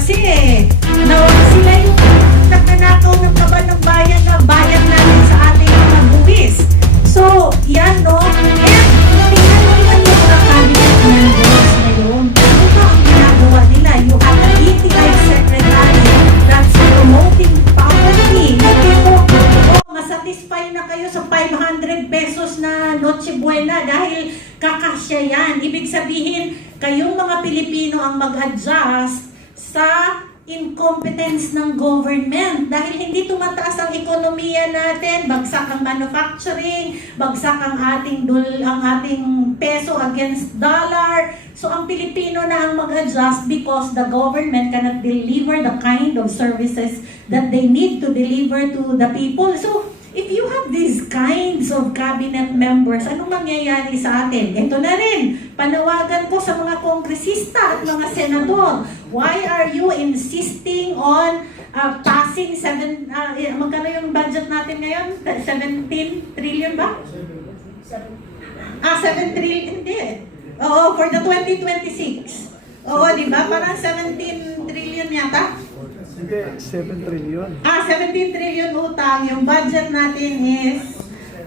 Kasi sila yung nagnanakaw ng kaban ng bayan na bayan natin sa ating mga buwis. So, yan no. And tingnan mo naman yung mga cabinet members ngayon. Ano ba ang ginagawa nila? You have a DTI secretary that's promoting poverty. Hindi mo, masatisfy na kayo sa 500 pesos na Noche Buena dahil kakasya yan. Ibig sabihin, kayong mga Pilipino ang mag-adjust sa incompetence ng government dahil hindi tumataas ang ekonomiya natin, bagsak ang manufacturing, bagsak ang ating peso against dollar. So ang Pilipino na ang mag-adjust because the government cannot deliver the kind of services that they need to deliver to the people. So if you have these kinds of cabinet members, anong mangyayari sa atin? Ito na rin, panawagan ko sa mga kongresista at mga senador. Why are you insisting on passing magkano yung budget natin ngayon? 17 trillion ba? 7 trillion, hindi. Oo, for the 2026. Oo, di ba? Parang 17 trillion yata. Sige, 7 trillion. 17 trillion utang. Yung budget natin is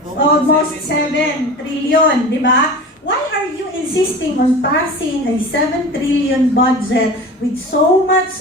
almost 7 trillion, di ba? Why are you insisting on passing a 7 trillion budget with so much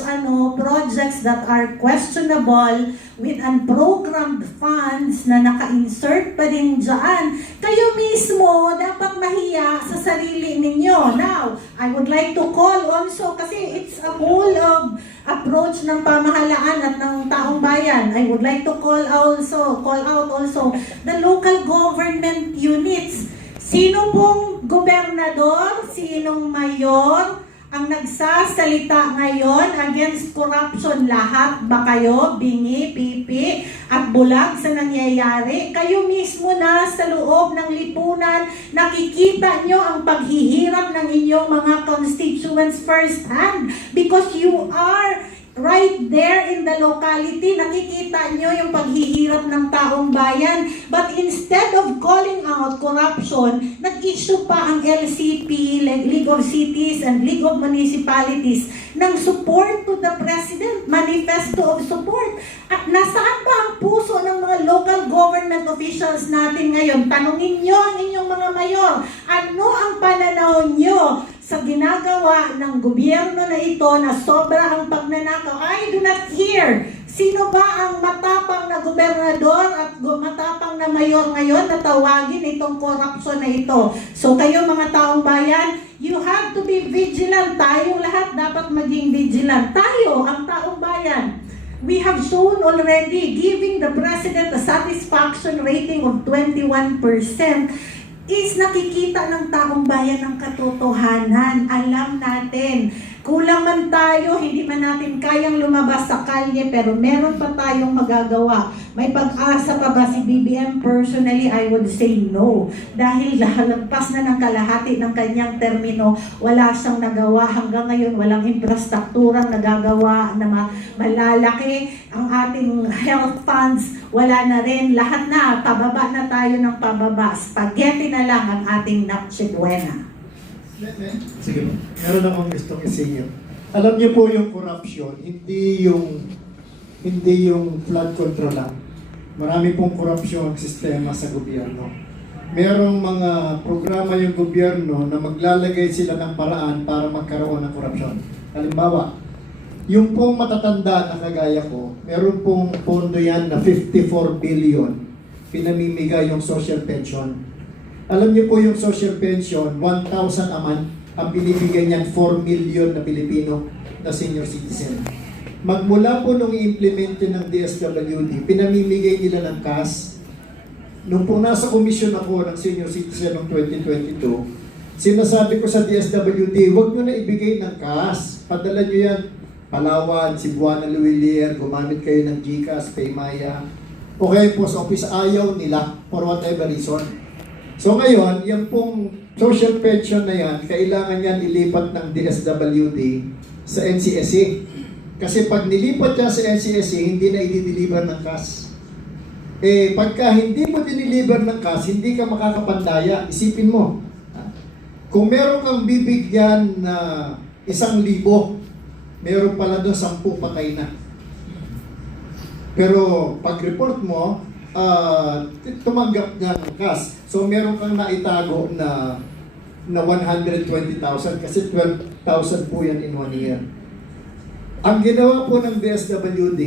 projects that are questionable with unprogrammed funds na naka-insert pa din dyan? Kayo mismo dapat mahiya sa sarili ninyo. Now, I would like to call also, kasi it's a whole of approach ng pamahalaan at ng taong bayan. I would like to call out also the local government units. Sino pong gobernador, sinong mayor ang nagsasalita ngayon against corruption? Lahat ba kayo, bingi, pipi, at bulag sa nangyayari? Kayo mismo na sa loob ng lipunan, nakikita nyo ang paghihirap ng inyong mga constituents first hand because you are right there in the locality, nakikita nyo yung paghihirap ng taong bayan. But instead of calling out corruption, nag-issue pa ang LCP, League of Cities and League of Municipalities, ng support to the President, manifesto of support. At nasaan pa ang puso ng mga local government officials natin ngayon? Tanungin nyo ang inyong mga mayor, ano ang pananaw nyo sa ginagawa ng gobyerno na ito na sobra ang pagnanakaw? I do not hear. Sino ba ang matapang na gobernador at matapang na mayor ngayon na tawagin itong corruption na ito? So kayo mga taong bayan, you have to be vigilant. Tayong lahat dapat maging vigilant. Tayo, ang taong bayan. We have shown already, giving the President a satisfaction rating of 21%. Is nakikita ng taong bayan ng katotohanan. Alam natin, kulang man tayo, hindi man natin kayang lumabas sa kalye, pero meron pa tayong magagawa. May pag-asa pa ba si BBM? Personally, I would say no. Dahil lalagpas na ng kalahati ng kanyang termino, wala siyang nagawa. Hanggang ngayon, walang infrastrukturang nagagawa na malalaki. Ang ating health funds, wala na rin. Lahat na, pababa na tayo ng pababa. Spaghetti na lang ang ating Noche Buena. Sige po. Meron akong gustong isingit. Alam niyo po yung corruption, hindi yung flood control lang. Marami pong korupsyon sistema sa gobyerno. Merong mga programa yung gobyerno na maglalagay sila ng paraan para magkaroon ng korupsyon. Halimbawa, yung pong matatanda na kagaya ko, meron pong pondo yan na 54 billion pinamimigay yung social pension. Alam niyo po yung social pension, 1,000 a month, ang binibigyan niyan 4 million na Pilipino na senior citizen. Magmula po nung i-implement ng DSWD, pinamimigay nila ng cash. Nung po nasa komisyon ako ng senior citizen noong 2022, sinasabi ko sa DSWD, huwag nyo na ibigay ng cash. Padala nyo yan, Palawan, Cebuana, Luwilier, gumamit kayo ng GCash, Paymaya. O kaya po sa office, ayaw nila for whatever reason. So ngayon, yung pong social pension na yan, kailangan yan ilipat ng DSWD sa NCSE. Kasi pag nilipat niya sa NCSE, hindi na i-deliver ng cash. Pagka hindi mo diniliver ng cash, hindi ka makakapandaya. Isipin mo, kung meron kang bibigyan na 1,000, meron pala doon 10 patay na. Pero pag-report mo, tumanggap ng cash. So meron kang naitago na 120,000 kasi 12,000 po yan in 1 year. Ang ginawa po ng DSWD,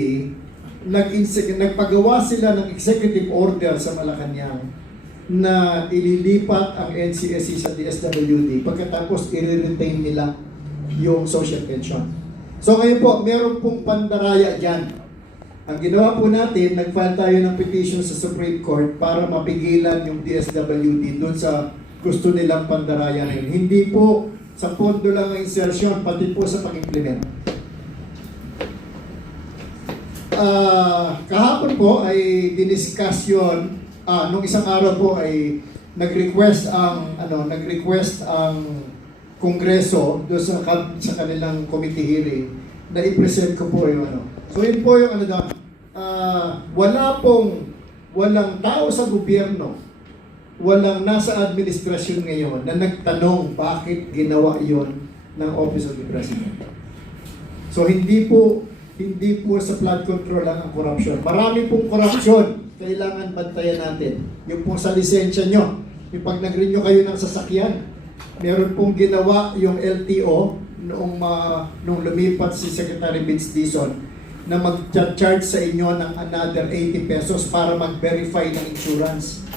nagpagawa sila ng executive order sa Malacanang na ililipat ang NCSC sa DSWD pagkatapos i-retain nila yung social pension. So ngayon po, meron pong pandaraya dyan. Ang ginawa po natin, nag-file tayo ng petition sa Supreme Court para mapigilan yung DSWD doon sa gusto nilang pandaraya na yun. Hindi po sa pondo lang ang insertion, pati po sa pag-implement. Kahapon po ay diniscuss yun. Nung isang araw po ay nag-request ang Kongreso doon sa kanilang committee hearing na i-present ko po yung So yun po yung doon. Walang tao sa gobyerno, walang nasa administrasyon ngayon na nagtanong bakit ginawa yon ng Office of the President. So hindi po sa flood control lang ang corruption. Marami pong corruption kailangan bantayan natin. Yung pong sa lisensya nyo, yung pag nag-renew kayo ng sasakyan, meron pong ginawa yung LTO nung lumipat si Secretary Vince Dizon na mag-charge sa inyo ng another 80 pesos para mag-verify ng insurance.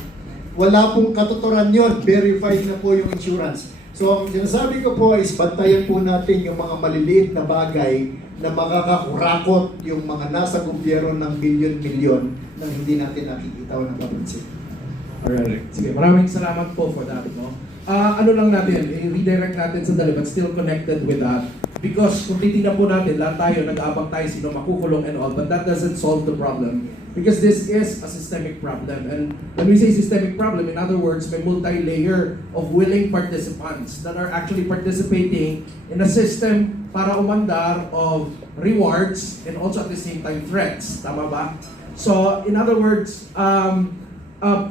Wala pong katuturan yun, verified na po yung insurance. So ang sinasabi ko po is bantayan po natin yung mga maliliit na bagay na makakakurakot yung mga nasa gobyerno ng milyon-milyon nang hindi natin nakikita o napapansin. Alright. Sige, maraming salamat po for that. No? Ano lang natin, i-redirect natin sandali but still connected with that. Because kung titignan po natin, lahat tayo, nag-aabang tayo sino makukulong and all, but that doesn't solve the problem. Because this is a systemic problem. And when we say systemic problem, in other words, may multi-layer of willing participants that are actually participating in a system para umandar of rewards and also at the same time threats. Tama ba? So, in other words,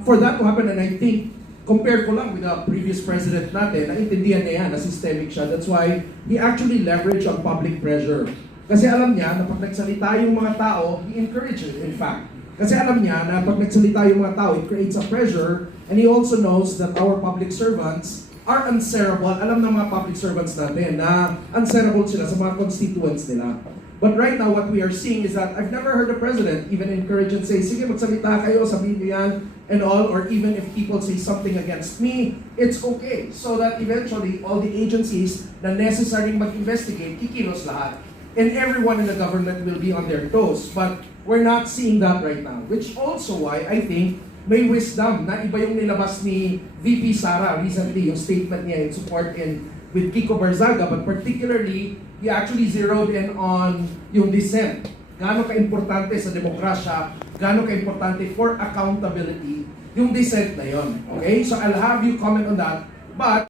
for that to happen, and I think, compare ko lang with the previous president natin, naintindihan niya yan, na systemic siya. That's why he actually leveraged on public pressure. Kasi alam niya na pag nagsalita yung mga tao, he encourages it, in fact. Kasi alam niya na pag nagsalita yung mga tao, it creates a pressure, and he also knows that our public servants are answerable. Alam ng mga public servants natin na answerable sila sa mga constituents nila. But right now, what we are seeing is that I've never heard the president even encourage and say, sige, magsalita kayo, sabihin niyo yan, and all, or even if people say something against me, it's okay. So that eventually, all the agencies na necessary mag-investigate, kikilos lahat. And everyone in the government will be on their toes. But we're not seeing that right now. Which also why, I think, may wisdom na iba yung nilabas ni VP Sara recently, yung statement niya in support with Kiko Barzaga, but particularly, he actually zeroed in on yung dissent. Gaano ka-importante sa demokrasya, gaano ka-importante for accountability, yung dissent na yon. Okay? So I'll have you comment on that. But